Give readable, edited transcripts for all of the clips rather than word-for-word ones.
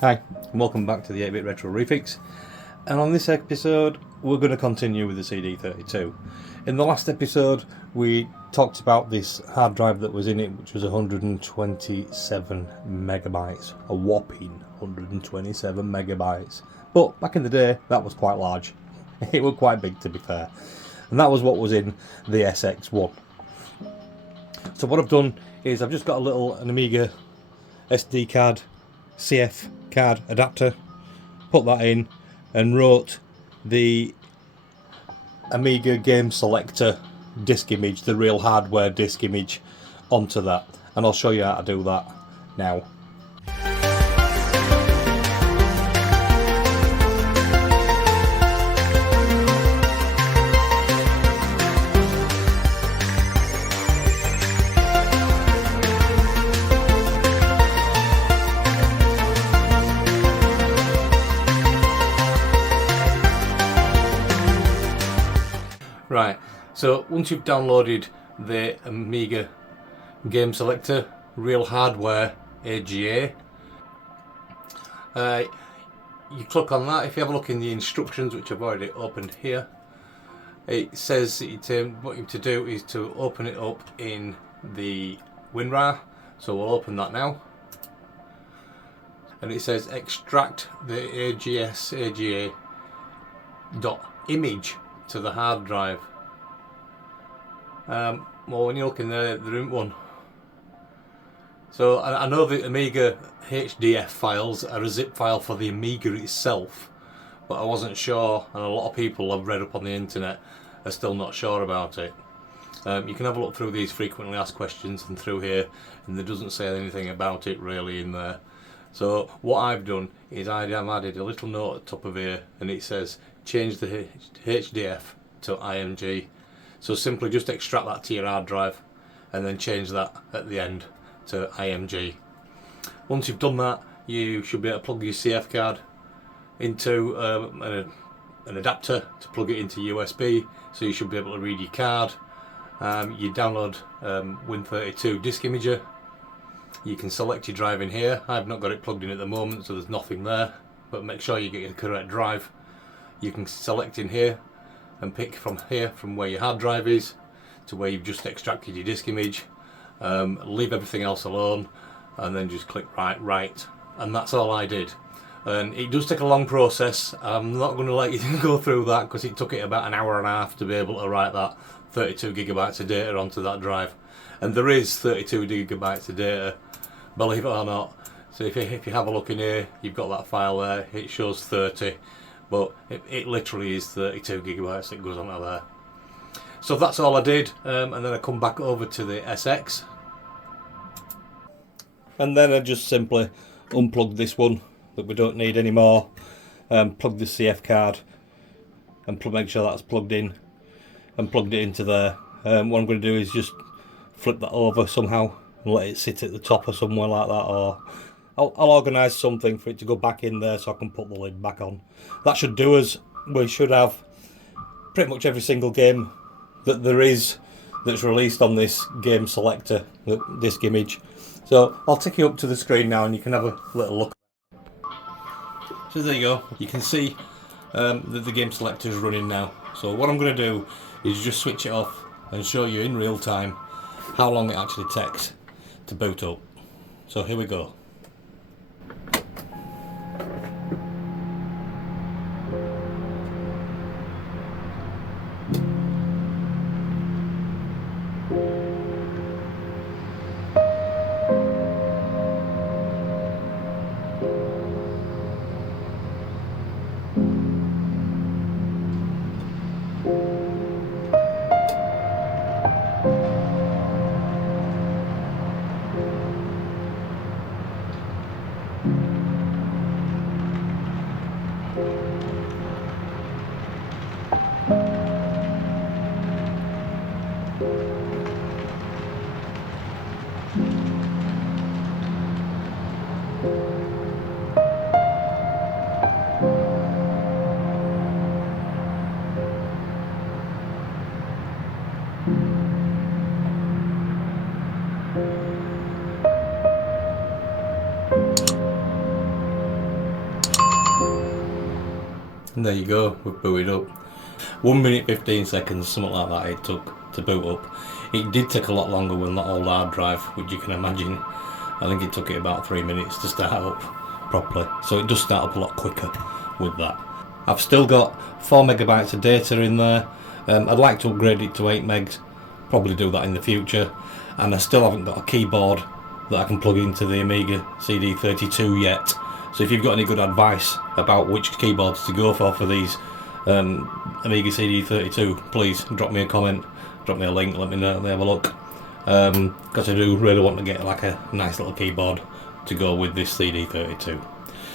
Hi, and welcome back to the 8-Bit Retro Refix, and on this episode we're going to continue with the CD32. In the last episode we talked about this hard drive that was in it, which was 127 megabytes, a whopping 127 megabytes, but back in the day that was quite large. It was quite big, to be fair, and that was what was in the SX1. So what I've done is I've just got an Amiga SD card, CF card adapter, put that in and wrote the Amiga game selector disk image, the real hardware disk image, onto that, and I'll show you how to do that now. Right, so once you've downloaded the Amiga game selector, real hardware AGA, you click on that. If you have a look in the instructions, which I've already opened here, it says what you have to do is to open it up in the WinRAR, so we'll open that now. And it says extract the AGS AGA .image to the hard drive. Well, when you look in there isn't one. So I know the Amiga HDF files are a zip file for the Amiga itself, but I wasn't sure, and a lot of people I've read up on the internet are still not sure about it. You can have a look through these frequently asked questions and through here, and there doesn't say anything about it really in there. So what I've done is I've added a little note at the top of here, and it says change the HDF to IMG. So simply just extract that to your hard drive and then change that at the end to IMG. Once you've done that, you should be able to plug your CF card into an adapter to plug it into USB, so you should be able to read your card. You download Win32 disk imager. You can select your drive in here. I've not got it plugged in at the moment, so there's nothing there, but make sure you get your correct drive. You can select in here and pick from here, from where your hard drive is to where you've just extracted your disk image. Leave everything else alone and then just click write, and that's all I did. And it does take a long process. I'm not going to let you go through that because it took it about an hour and a half to be able to write that 32 gigabytes of data onto that drive. And there is 32 gigabytes of data, believe it or not. So if you have a look in here, you've got that file there. It shows 30, but it literally is 32 gigabytes that goes onto there. So that's all I did, and then I come back over to the SX, and then I just simply unplug this one that we don't need anymore, plug the CF card and make sure that's plugged in, and plugged it into there. What I'm going to do is just flip that over somehow and let it sit at the top or somewhere like that, or I'll organise something for it to go back in there so I can put the lid back on. That should do us. We should have pretty much every single game that there is that's released on this game selector, the disk image. So I'll take you up to the screen now and you can have a little look. So there you go. You can see that the game selector is running now. So what I'm going to do is just switch it off and show you in real time how long it actually takes to boot up. So here we go. And there you go, we've booted up. 1 minute 15 seconds, something like that it took to boot up. It did take a lot longer with that old hard drive, which you can imagine. I think it took it about 3 minutes to start up properly. So it does start up a lot quicker with that. I've still got 4 megabytes of data in there. I'd like to upgrade it to 8 megs, probably do that in the future. And I still haven't got a keyboard that I can plug into the Amiga CD32 yet. So if you've got any good advice about which keyboards to go for these Amiga CD32, please drop me a comment, drop me a link, let me know, let me have a look. Because I do really want to get like a nice little keyboard to go with this CD32.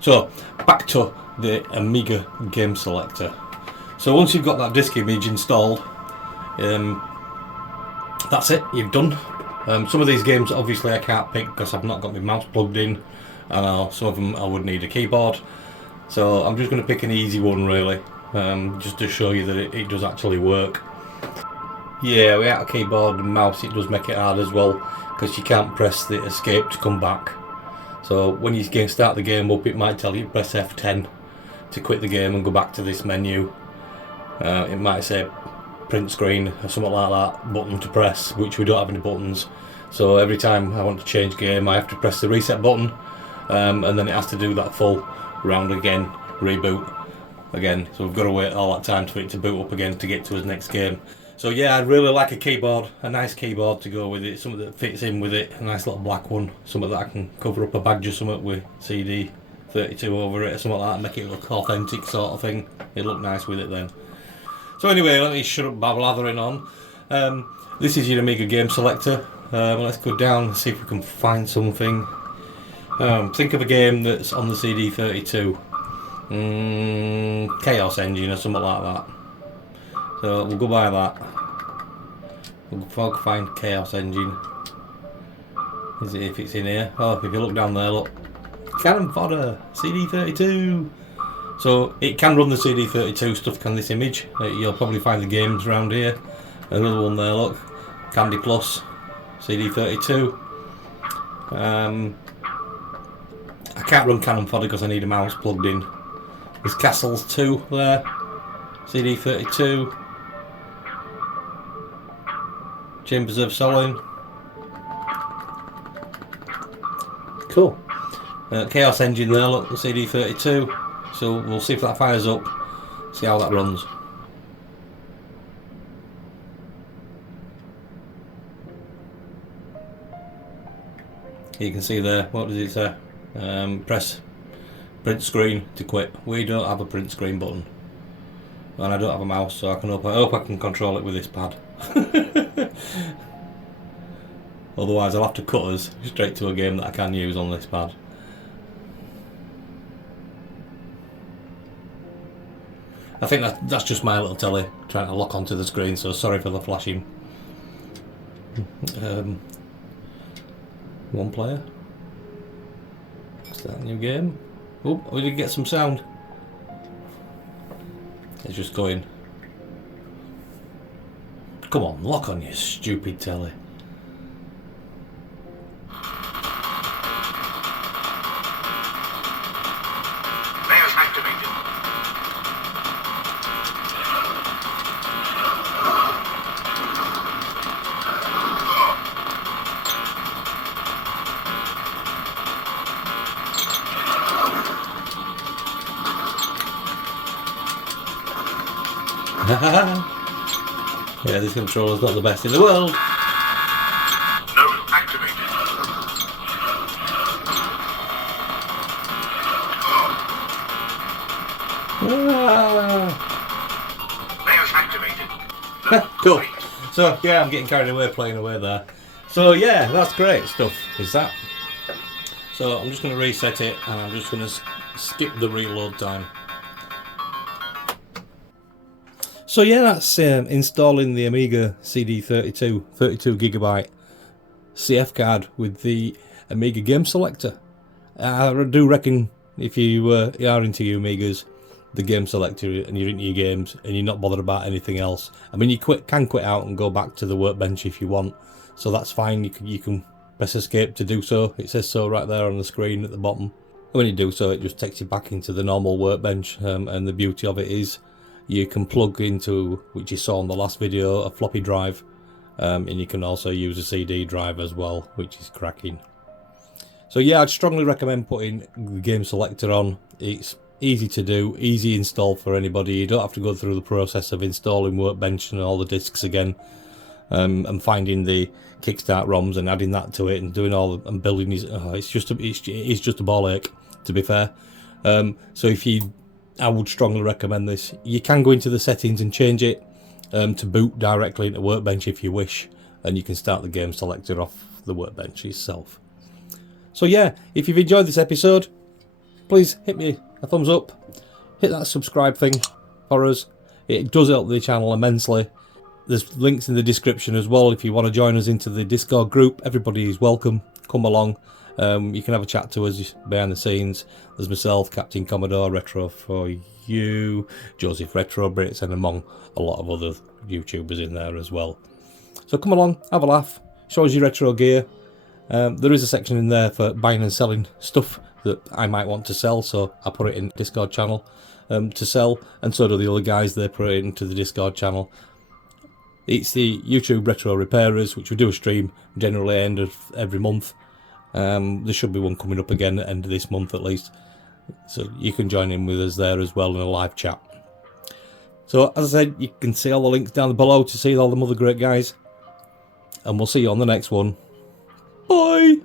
So back to the Amiga game selector. So once you've got that disk image installed, that's it, you've done. Some of these games obviously I can't pick because I've not got my mouse plugged in, and some of them I would need a keyboard. So I'm just going to pick an easy one really, just to show you that it does actually work. Yeah, without a keyboard and mouse it does make it hard as well, because you can't press the escape to come back. So when you start the game up, it might tell you press F10 to quit the game and go back to this menu. It might say print screen or something like that, button to press, which we don't have any buttons. So every time I want to change game I have to press the reset button, and then it has to do that full round again, reboot again. So we've got to wait all that time for it to boot up again to get to his next game. So yeah, I'd really like a keyboard, a nice keyboard to go with it, something that fits in with it, a nice little black one, something that I can cover up a badge or something with CD32 over it or something like that, make it look authentic sort of thing. It'll look nice with it then. So anyway, let me shut up blathering on. This is your Amiga game selector. Let's go down and see if we can find something. Think of a game that's on the CD32. Chaos Engine or something like that. So we'll go by that. We'll find Chaos Engine. Is it if it's in here? Oh, if you look down there, look. Cannon fodder, CD32. So it can run the CD32 stuff, can this image. You'll probably find the games around here. Another one there, look. Candy Plus, CD32. I can't run Cannon fodder because I need a mouse plugged in. There's Castles 2 there, CD32. Chambers of Solin. Cool. Chaos Engine there, look, the CD32. So we'll see if that fires up, see how that runs. You can see there, what does it say? Press print screen to quit. We don't have a print screen button. And I don't have a mouse, so I hope I can control it with this pad. Otherwise I'll have to cut us straight to a game that I can use on this pad. I think that's just my little telly trying to lock onto the screen, so sorry for the flashing. One player. Start a new game. Oh, we did get some sound. It's just going. Come on, lock on, you stupid telly. Yeah, this controller's not the best in the world. Node activated. Layers activated. Cool. So yeah, I'm getting carried away playing away there. So yeah, that's great stuff, is that? So I'm just going to reset it and I'm just going to skip the reload time. So yeah, that's installing the Amiga CD32 32GB CF card with the Amiga game selector. I do reckon if you are into your Amigas, the game selector, and you're into your games and you're not bothered about anything else, I mean, you can quit out and go back to the workbench if you want, so that's fine. You can press escape to do so. It says so right there on the screen at the bottom. when you do so, it just takes you back into the normal workbench, and the beauty of it is you can plug into, which you saw in the last video, a floppy drive, and you can also use a CD drive as well, which is cracking. So yeah, I'd strongly recommend putting the game selector on. It's easy to do, easy install for anybody. You don't have to go through the process of installing Workbench and all the discs again, and finding the kickstart ROMs and adding that to it and doing all and building these. It's just a ball ache, to be fair. So I would strongly recommend this. You can go into the settings and change it to boot directly into Workbench if you wish, and you can start the game selector off the Workbench itself. So yeah, if you've enjoyed this episode, please hit me a thumbs up, hit that subscribe thing for us. It does help the channel immensely. There's links in the description as well if you want to join us into the Discord group. Everybody is welcome. Come along. You can have a chat to us behind the scenes. There's myself, Captain Commodore, Retro for You, Josip Retro Brits, and among a lot of other YouTubers in there as well. So come along, have a laugh, show us your retro gear. There is a section in there for buying and selling stuff that I might want to sell, so I put it in Discord channel to sell, and so do the other guys. They put it into the Discord channel. It's the YouTube Retro Repairers, which we do a stream generally end of every month. There should be one coming up again at the end of this month at least, so you can join in with us there as well in a live chat. So as I said, you can see all the links down below to see all the other great guys, and we'll see you on the next one. Bye!